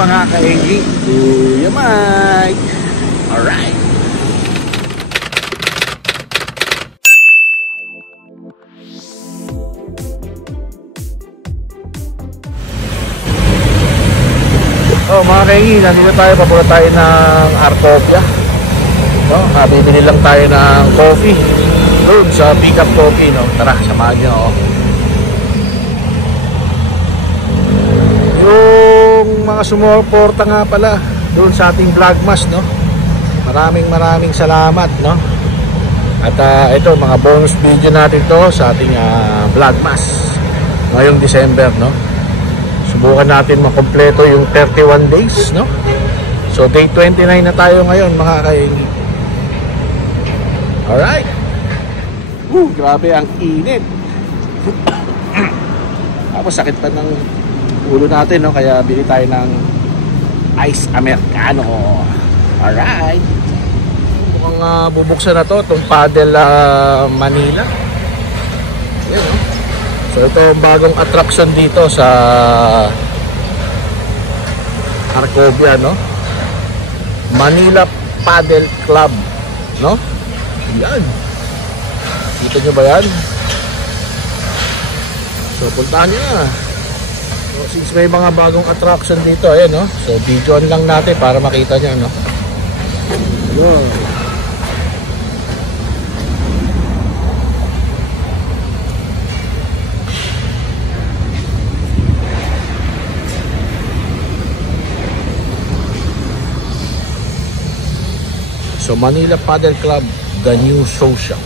mga kaengi, Kuya Mike. Alright. Oh mga kaengi, nandito tayo, papunta tayo ng Arcovia. No, bibili lang tayo ng coffee doon sa Pick Up Coffee, no. Tara, samahan niyo ako. Yung mga sumuporta nga pala doon sa ating Vlogmas, no. Maraming salamat, no. At ito mga bonus video natin to sa ating Vlogmas ngayong December, no. Subukan natin makompleto yung 31 days, no. So day 29 na tayo ngayon mga kaingi. Alright. Grabe ang init. Tapos sakit pa ng ulo natin, no? Kaya bili tayo ng Ice Americano. Alright. Mukhang bubuksan na to, itong Paddle Manila. Ayan, no? So ito yung bagong attraction dito sa Arcovia, no? Manila Paddle Club, no? Yan. Kita nyo ba yan? So puntahan nyo na. So, since may mga bagong attraction dito, ayan, no? So videoan lang natin para makita nyo, no? Wow. So Manila Paddle Club, the new social.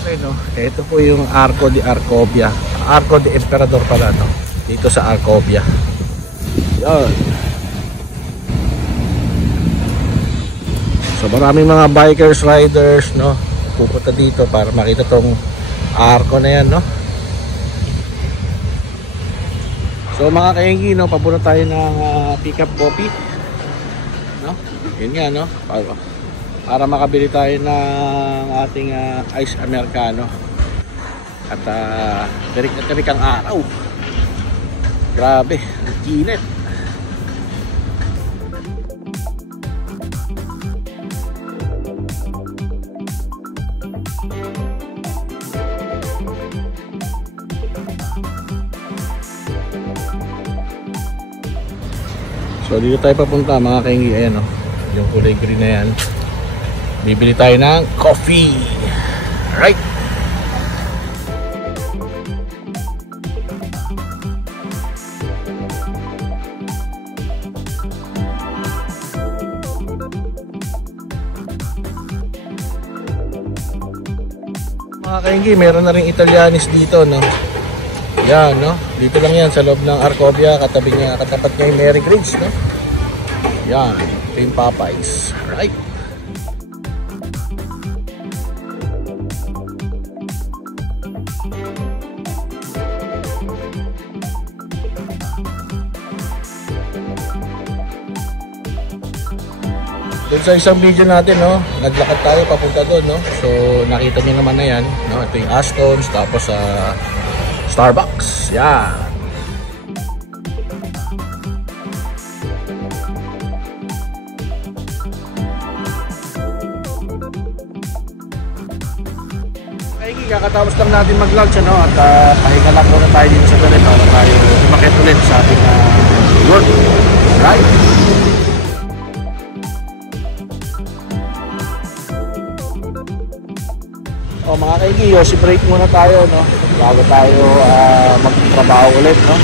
Okay, no? Ito po yung Arco de Arcovia. Arco de Emperador pala, no? Dito sa Arcovia. Yan. So maraming mga bikers, riders, no? Pupunta dito para makita tong Arco na yan, no? So mga kaengi, no? Papunta tayo ng Pick Up Coffee, no? Yun nga, no? Para makabili tayo ng ating Ice Americano. At tirik na tirik ang araw. Grabe, ang init. So dito tayo papunta mga kaingi. Ayan, no? Yung kulay green na yan. Bibili tayo ng coffee. Right. Mga kaingi, meron na rin Italianis dito, no? Yan, no? Dito lang yan sa loob ng Arcovia, katapat niya yung Mary Grace, no? Yan, yung Popeyes. Right. Doon sa isang video natin, no, naglakad tayo papunta doon, no. So nakita niyo naman na yan, no. Ito yung Aston's, tapos sa Starbucks. Yan. Okay, kakatapos lang natin mag-lunch, ano, at pahinga lang muna tayo dito sa galit para tayo umakit ulit sa ating work. Right? O mga kaigi, si break muna tayo, no, bago tayo magtrabaho ulit, no.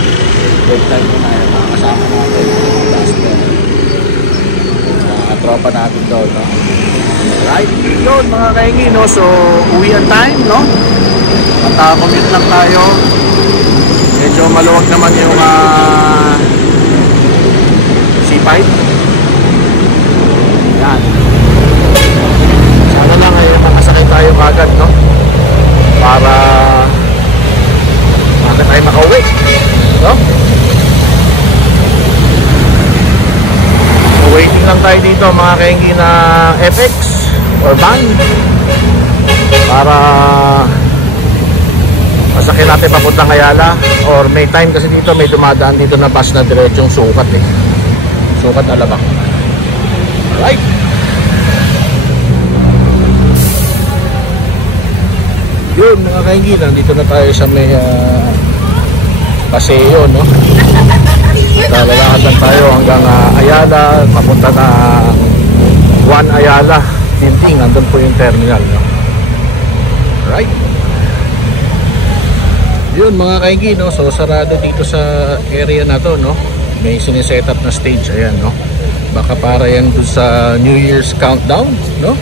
Break time muna yung mga kasama natin, mga tropa natin doon, no. Right, yun mga kaigi, no. So uwian time, no, at commute lang tayo. Medyo maluwag naman yung C5. Yan. Sana lang ay makasakay tayo agad, no, para tayo makauwi, no. So waiting lang tayo dito mga kaingi na FX or van para Masakyan natin papuntang Ayala, or may time kasi dito may dumadaan dito na bus na diretsong Sukat eh. Sukat Alabang. Alright. Yun mga kaingilan, dito na tayo sa may paseo, no? Lalakad lang tayo hanggang Ayala, papunta na One Ayala, Tinting, nandun po yung terminal, no? Alright. Yun mga kaingi, no? So sarado dito sa area na to, no? May siniset up na stage, ayan, no? Baka para yan dun sa New Year's countdown, no?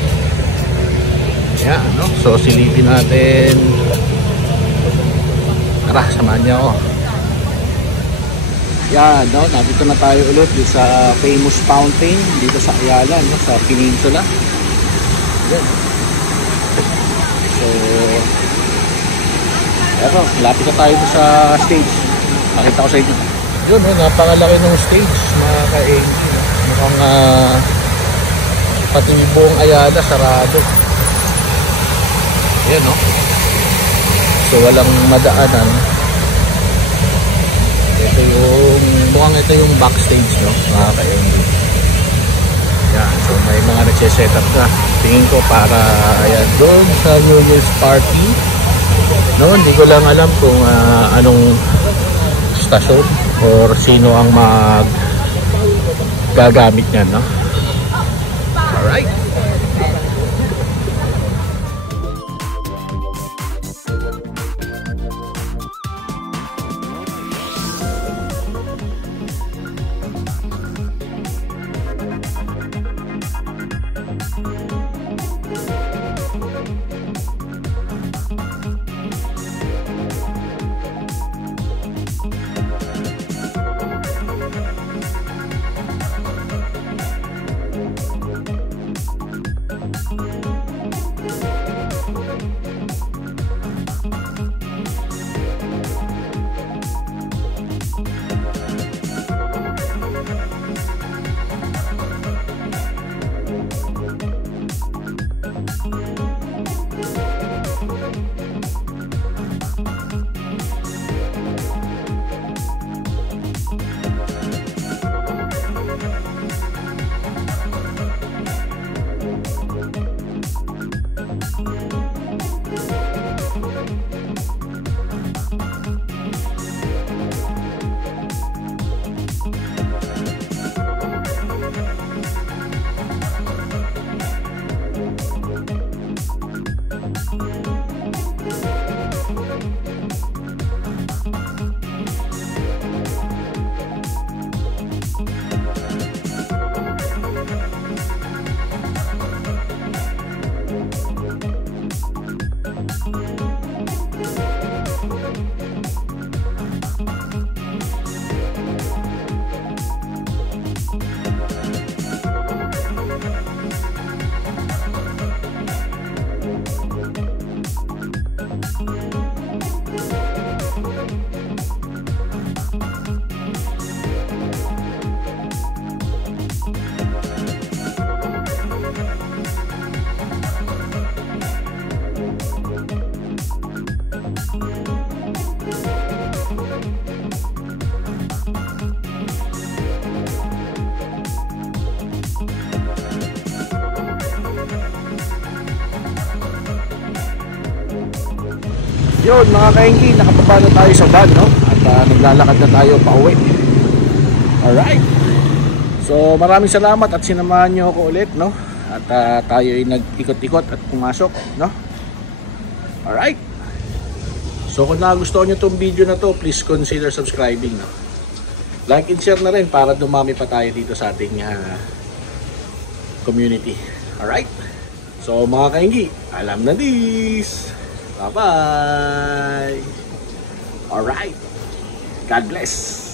Ayan, no? So silipin natin. Tara, samahan niyo ako. Yan, no? Nandito na tayo ulit dito sa famous fountain dito sa Ayala, no? Sa Peninsula. Yan. So pero lapit na tayo sa stage. Pakita ko sa inyo. Yun, no? Napakalaki ng stage mga kaingi. Mukhang pati buong Ayala sarado. Ayan, no? So walang madaanan. Ito yung mukhang ito yung backstage, no? Mga kaingi. Yan, so may mga nagse-set up na. Tingin ko para ayan doon sa New Year's party. No, hindi ko lang alam kung anong stasyon or sino ang gagamit niyan, no? Alright. Yun mga kaingi, nakababa na tayo sa van, no? At naglalakad na tayo pa uwi. Alright. So maraming salamat at sinamahan nyo ako ulit, no? At tayo ay nag-ikot-ikot at pumasok, no? Alright. So kung nagustuhan nyo itong video na to, please consider subscribing, no? Like and share na rin para dumami pa tayo dito sa ating community. Alright. So mga kaingi, alam na this. Bye-bye. Alright. God bless.